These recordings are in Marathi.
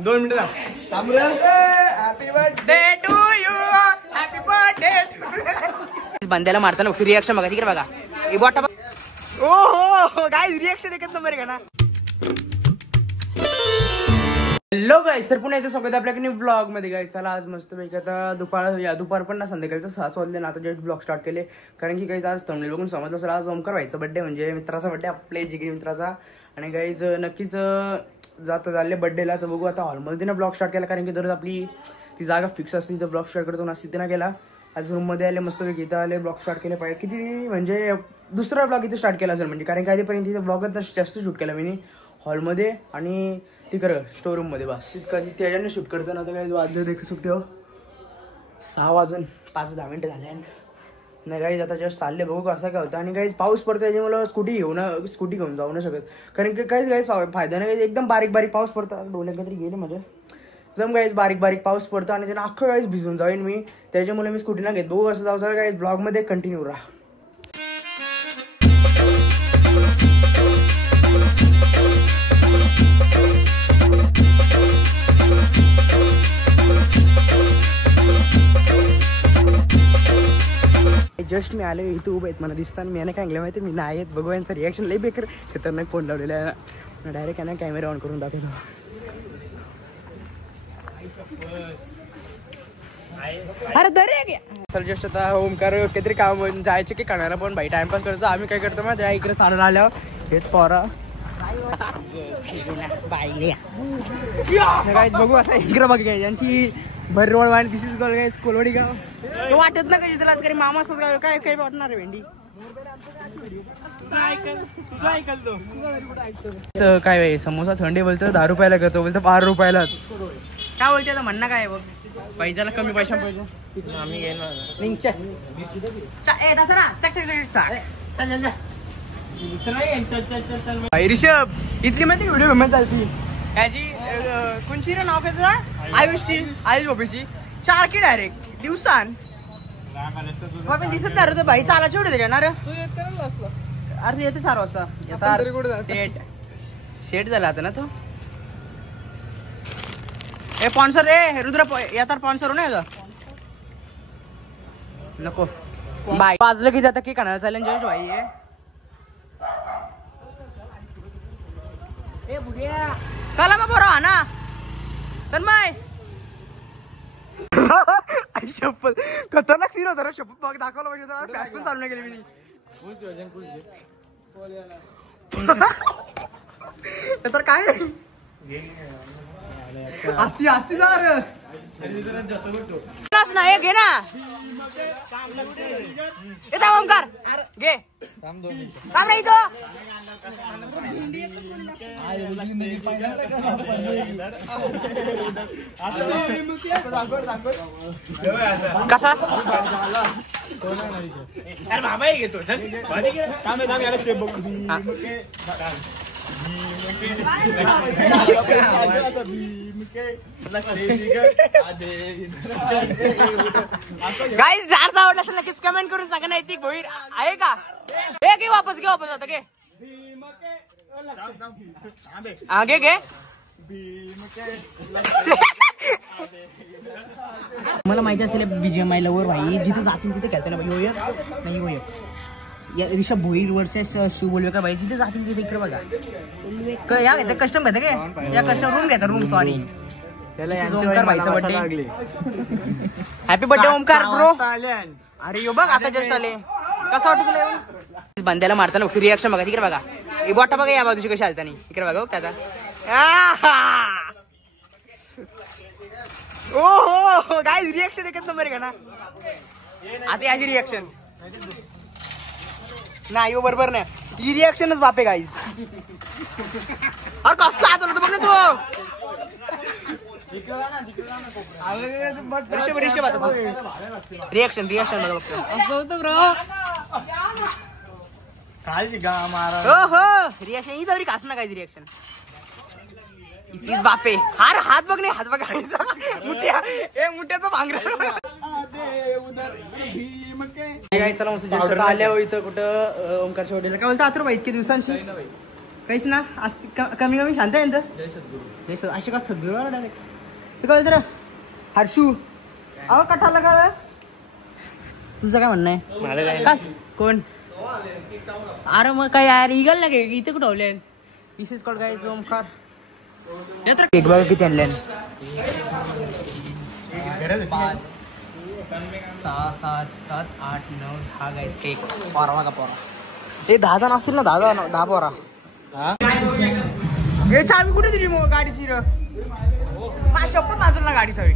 थांब 2 मिनिटं थांब रे. Happy birthday to you, happy birthday. बंद्याला मारताना रिएक्शन बघा तिकडे बघा. ओ हो गाइस रिएक्शन एकच नंबर आहे का ना. हॅलो गाइस, तर पुन्हा एकदा स्वागत आपल्याकडे ब्लॉग मध्ये. गाइस चला आज मस्त पैकी आता दुपार पण ना संध्याकाळचं 6 वाजले ना आता जस्ट ब्लॉग स्टार्ट केले. कारण की गाइस आज थंबनेल बघून समजलं सर आज ओमकार व्हायचा बर्थडे म्हणजे मित्राचा बर्थडे, आपल्या जिगरी मित्राचा. आणि गाइस नक्कीच जात झाले बर्थडेला तर बघू आता हॉलमध्ये ना ब्लॉग स्टार्ट केला. कारण की दररोज आपली ती जागा फिक्स असते तिथं ब्लॉग स्टार्ट करतो ना, तिथे ना केला. आज रूममध्ये आले मस्त पैकी इथं आले ब्लॉग स्टार्ट केले पाहिजे. किती म्हणजे दुसरा ब्लॉग इथे स्टार्ट केला असेल म्हणजे. कारण की आधीपर्यंत तिथे ब्लॉगच जास्त शूट केला मी हॉलमध्ये आणि तिकडं स्टोर रूम मध्ये. बस कधी त्याच्याने शूट करतो ना तर काही वाजले देखील सुट्टी हो 6 वाजून 5-10 मिनिटं झाले नाही. काही आता जस्ट चालले बघू कसं काय होतं. आणि काही पाऊस पडतो त्याच्यामुळे स्कूटी घेऊन जाऊ नाही शकत. कारण की काहीच फायदा नाही. एकदम बारीक बारीक पाऊस पडतो. डोले काहीतरी गेले म्हणजे एकदम काहीच बारीक बारीक पाऊस पडतो आणि त्यानं अख्खं काहीच भिजून जाईन मी. त्याच्यामुळे मी स्कूटी ना घेत बघू असं जाऊ तर काही ब्लॉगमध्ये कंटिन्यू राहा. जस्ट मी आले इथं उभे आहेत मला दिसताना. मी याने काय ऐकलं माहिती मी नाही येत. बघू यांचं रिॲक्शन लई बेकार खतरनाक फोन लावलेला आहे. डायरेक्ट यांना कॅमेरा ऑन करून दाखवतो. अरे दरे सर जस्ट आता ओमकार काहीतरी काम जायचे की खाणारा पण भाई टाइमपास करतो. आम्ही काय करतो मग त्या इकडे चालून आल्यावर हेच पोरा बघू आता इकडे बघ यांची भरवड वाणी दिसतीच गोल गाय कोलवडी गाव वाटत ना कशी त्याला काही मामा असत गाव काय काही वाटणार आहे भेंडी काय भाई समोसा थंडी बोलतो 10 रुपयाला करतो बोलतो 12 रुपयालाच. काय बोलते आता म्हणणं काय बघ पैशाला कमी पैसा पाहिजे आम्ही ऋषभ इतकी माहिती व्हिडिओ गमत चालती याची कोणची रे नाव काय आयुष बाबीची 4 की डायरेक्ट दिवसान पण दिसत नाही रे भाई चालायची एवढे तरी येणार अरे येतो 4 वाजता शेट झाला आता ना तो. ए स्पॉन्सर रे रुद्र या तर स्पॉन्सर नाही नको बाय वाजलं की जाता की खाणार चालेल जस्ट भाई आहे. चला मग बरोबर ना तर माय शपथ खतरनाक सीन होता रे. शपथ बघ दाखवलं पाहिजे फ्लॅश पण चालू नाही केली मी तर काय असती जर ना हे घे ना येता ओमकार घे थांब नाही तो कसा घेतो गाइस जर आवडलं असेल नक्कीच कमेंट करून सांगा. नैतिक भोईर आहे का हे घे वापस आता घे घे मला माहिती असेल BGMI लवर भाई जिथे जातील तिथे खेळते ना भाई नाही ऋषभ भोईर वर्सेस शिव बोलवे का भाई जिथे जातील तिथे इकडे बघा या घेते कस्टम घेते काय या कस्टम रूम घेतात रूम सॉरी ओमकार भाईचा birthday happy birthday Omkar bro. अरे यो बघ आता जस्ट आले कसं वाटतं तुला बंद्याला मारताना रिॲक्शन बघा तिकडे बघा ही बोटा बघा या बाजूची कशी आलता नाही इकडे बघा त्याचा ओ हो काय रिॲक्शन एकच नंबर आहे का ना. आता याची रिॲक्शन नाही हो बरोबर नाही ही रिॲक्शनच बापे गाईज. अरे कसला हात होता बघ ना तू ऋषभ आता तू रिॲक्शन बघा असं होतं ब्रो काय हो हो रिॲक्शन ही तरी कास ना काय रिॲक्शन इथलीच बापे हात बघ नाही हात बघायचा मुठ्याचं भांगरा चला मस्त आल्या इथं कुठं ओमकारच्या हॉटेलला काय बोलता आतर भाई इतके दिवसांची काहीच ना आज कमी कमी शांत आहे ना जय सद्गुरू असे का सद्गुरू डायरेक्ट ते कळलं तर हर्षू अहो कठाला कळ तुमचं काय म्हणणं आहे मला का कोण अरे मग काय यार इगल ना काय इथे कुठं ठेवले this is called guys Omkar cake बघा किती आणले 5 6 7 7 8 9 10 गाइस केक पोरा का पोरा ते 10 जण असतील ना 10 पोरा हे चावी कुठे दिली मग गाडीची र माझ्या शपथ माझं ना गाडी चावी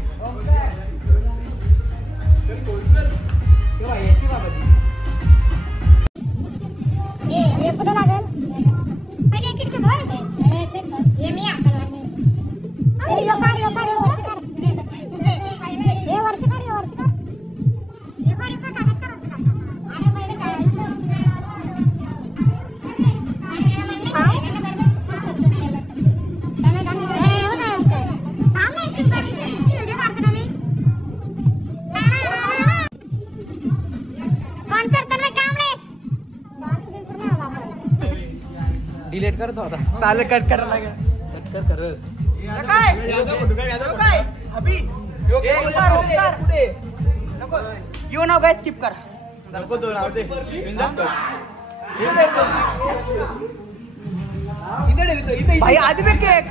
ये कुठं लागेल पहिले किती भर हे मी आपल्याला अरे यो कर वर्ष कर हे वर्ष कर हे कर कागद कर अरे मैले काय डिलीट करतो आता चाल कट करायला लागेल कट कर काय अभी पुढे नको यू नाव गाइस स्किप कर नको तो राव दे इथे भाई आधी बे केक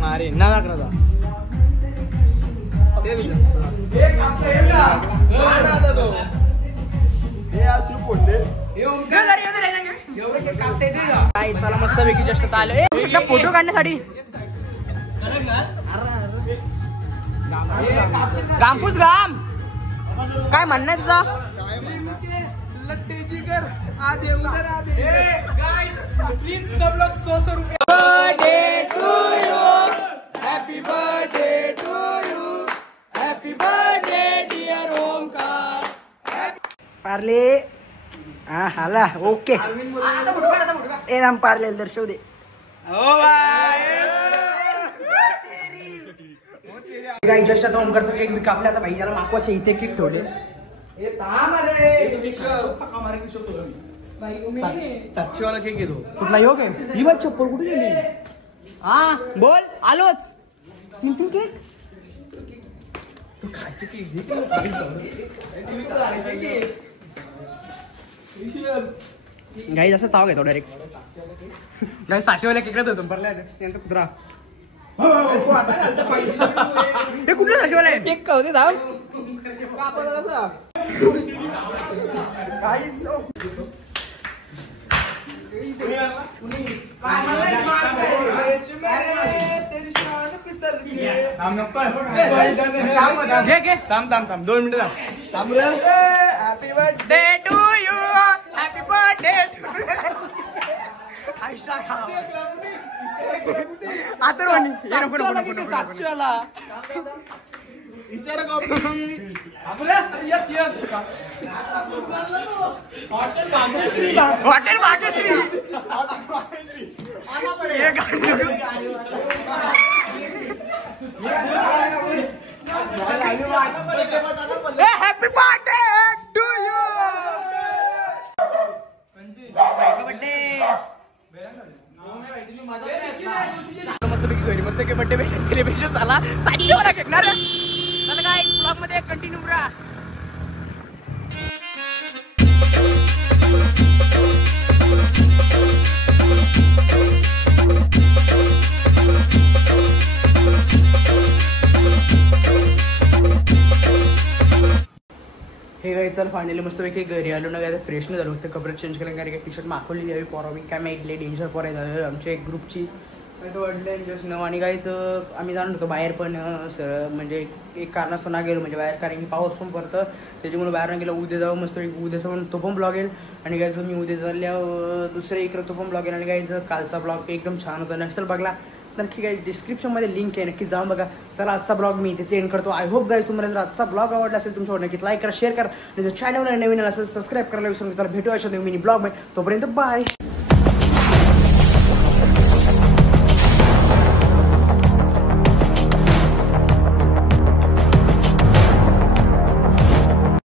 मारे ना लागला चला मस्त पैकी जस्ट आलो फोटो काढण्यासाठी गामपूस गाम काय म्हणणं आहे तुझा लट्टेजीकर आधे उधर आधे गाइस प्लीज सब लोग 100 रुपये birthday to you happy birthday to you happy birthday dear Omkar Parle हा हाला ओके ए नाम पार्ले दर्शव दे ओ भाई जस्ट आता ओमकारचा केक मी कापला आता भाई याला मागवाचे इथे केक ठेवले ए थांब रे चाची वाला केक घेतो कुठला योग आहे ही बात चप्पल कुठे गेली हा बोल आलोच 3 केक तू खायचे केक गाई जसं चाव घेतो डायरेक्ट गाई 600 वाल्या केकडे होतो परला त्यांचा कुत्रा हे कुठले 600 वाले केक का होते धाम थांब 2 मिनिटं थांब happy birthday to you happy birthday आतरवाणी hotel Bhagyashree happy birthday to you मस्त बर्थडे सेलिब्रेशन झाला साठी मला फेकणार चला काय ब्लॉग मध्ये कंटिन्यू करा हे गाई चल फायनली मस्त पैकी घरी आलो ना काय फ्रेश नाही झालो फक्त कपडे चेंज केलं कारण काय टी शर्ट मागवली यावी पोरावी काय माहिती डेंजर पोरा झालं आमच्या एक ग्रुपची वाटलं जस्ट न आणि काहीच आम्ही जाणून होतो बाहेर पण म्हणजे एक कारणास्तव ना गेलो म्हणजे बाहेर कारण की पाऊस पण पडतं त्याच्यामुळे बाहेर न गेलो उद्या जाऊ मस्त उद्याचा पण तो पण ब्लॉग येईल आणि काय मी उद्या चालल्यावर दुसऱ्या इकडं तो पण ब्लॉग येईल आणि काय कालचा ब्लॉग एकदम छान होता नक्सल बघला नक्की गाईज डिस्क्रिप्शनमध्ये लिंक आहे नक्की जाऊन बघा चला आजचा ब्लॉग मी त्याचे एंड करतो आय होप गाईज तुम्हाला जर आजचा ब्लॉग आवडला असेल तुमच्यावर नक्की लाईक करा शेअर करा आणि जर चॅनलला नवीन असेल सबस्क्राईब करायला विसरून चला भेटू अशा नवीन ब्लॉग मध्ये तोपर्यंत बाय